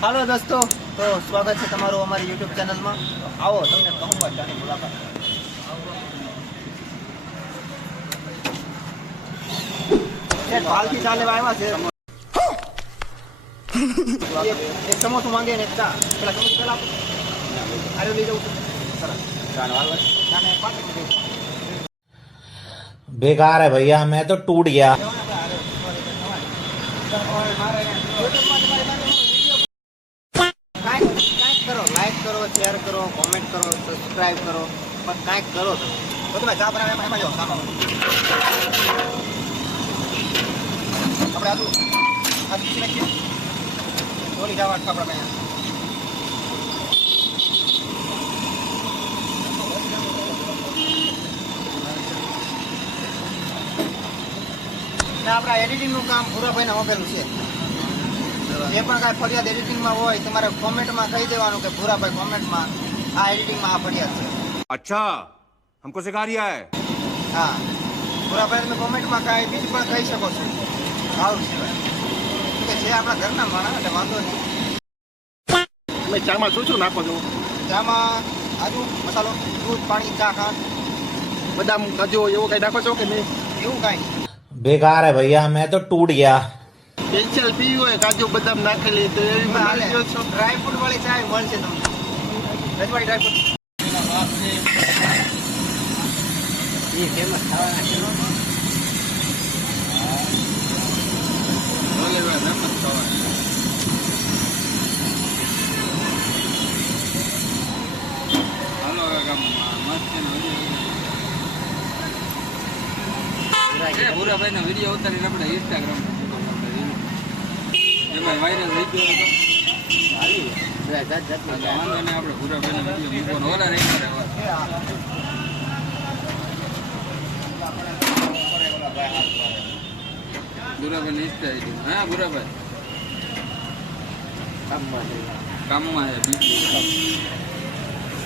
હાલો દોસ્તો, તો સ્વાગત છે તમારું અમારી યુટ્યુબ ચેનલમાં. આવો તમને કહું ચાની મુલાકાત. પાલથી ચા લેવા આવ્યા છે. એક સમોસું માંગે ને એક ચા. પેલા સમોસું પેલા આરે લઈ જવું સરસ. बेकार है भैया, मैं तो टूट गया। કરો, લાઈક કરો, શેર કરો, કોમેન્ટ કરો, સબસ્ક્રાઇબ કરો, પણ કાંઈક કરો તો તમે ચા બનાવે એમાં જો આપણે આ પીસી નાખીએ થોડી જવા આપણે અહીંયા આપણા એડિટિંગનું કામ ભૂરાભાઈને આપેલું છે. જે પણ કાંઈ ફરિયાદ એડિટિંગમાં હોય તમારે કોમેન્ટમાં કહી દેવાનું કે ભૂરાભાઈ કોમેન્ટમાં આ એડિટિંગમાં આ ફરિયાદ છે. અચ્છા, હમકો સિખા રહ્યા હૈ. હા, ભૂરાભાઈ તમે કોમેન્ટમાં કાંઈ બીજું પણ કહી શકો છો. આવું સિવાય કે જે આપણા ઘરના માણસ એટલે વાંધો નહીં. તમે ચામાં શું શું નાખો છો? ચામાં આદુ મસાલો, દૂધ, પાણી, ચા, ખાંડ, બદામ, કાજુ એવું કઈ નાખો છો કે નહીં? એવું કાંઈ बेकार है भैया, मैं तो टूट गया। સ્પેશિયલ પીવી હોય કાજુ બદામ નાખેલી તો એવી બનાવી દો છો. ડ્રાય ફ્રૂટ વાળી ચા મળશે તમને. રજવાડી ડ્રાય ફ્રૂટ એ ફેમસ ખાવાના છે. ભૂરાભાઈ નો વિડીયો ઉતારીને આપણે ઇન્સ્ટાગ્રામ એમાં વાયરલ થઈ ગયો વાંધો ને આપણે ભૂરાભાઈ નો વિડીયો મૂકવાનો ઓલા રહી ભૂરાભાઈ ને ઇન્સ્ટા આઈડી. હા ભૂરાભાઈ કામમાં છે બીજું